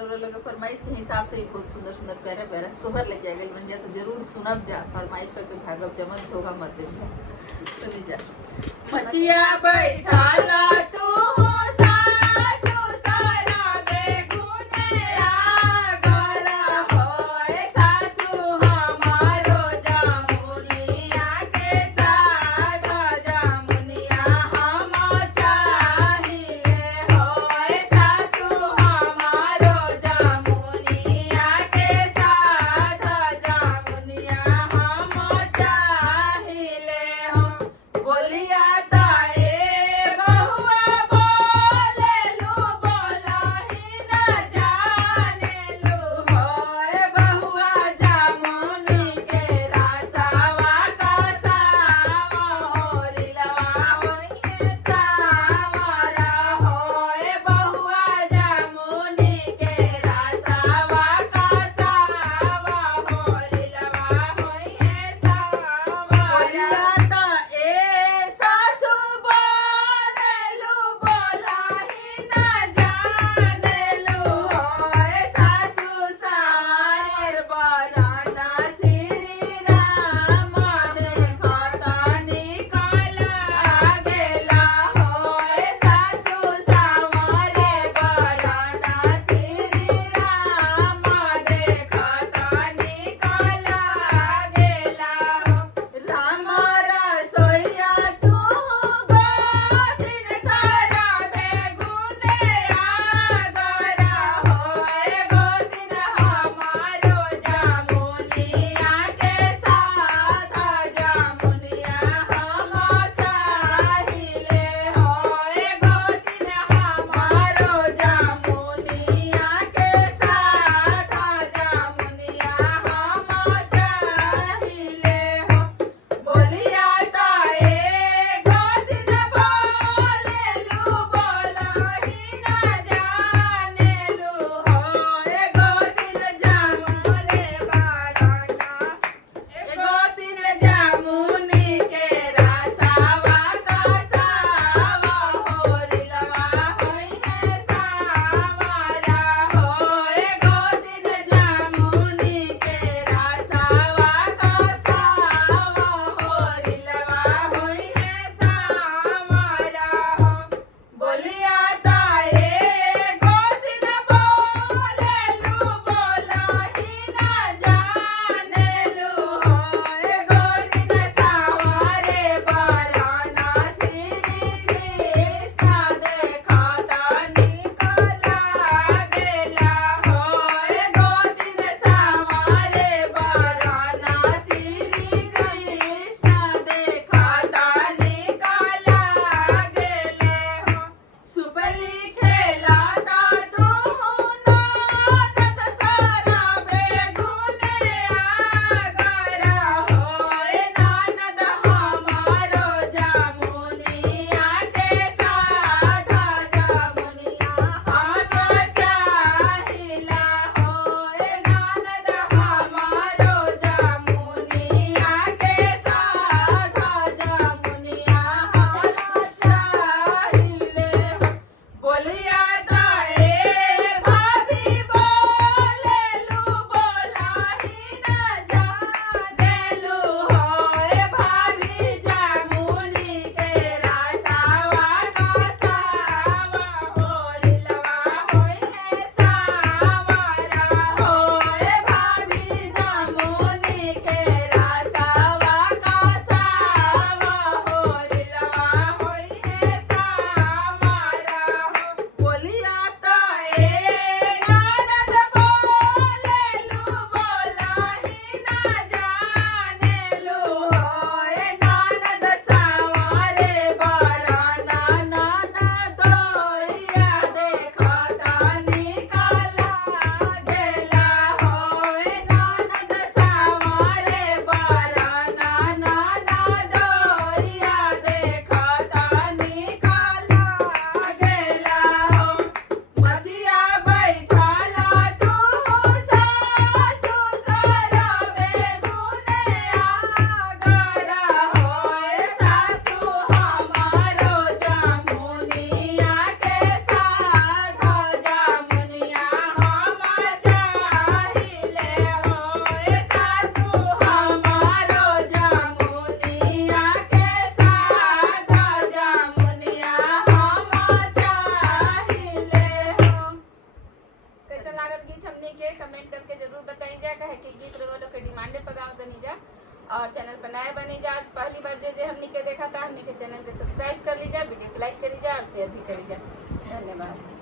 रोलो लोग फरमाइश के हिसाब से ही बहुत सुंदर सुंदर प्यारा प्यारा सोहर लेके आ गई बन जा तो जरूर सुनब जा फरमाइश करके भागब जा मत धोखा मत दे जा सुनी जा मचिया बैठाला तू सासु सारा बेगुने आगला होए सासु हमारो जामुनिया के साथ जामुनिया हम चाहिले होए सासु हमारो जामुनिया के साथ जामुनिया हम चाहिले हो बोलिया ताए बहुआ हमने के कमेंट करके जरूर बताई जा कहे कि गीत रहो लोग के डिमांडे पर गाँव दनी जा। और चैनल पर नए बनी जा, आज पहली बार जे हमने के देखा था, हमने के चैनल के सब्सक्राइब कर लीजिए, वीडियो को लाइक करी जा और शेयर भी करी जा। धन्यवाद।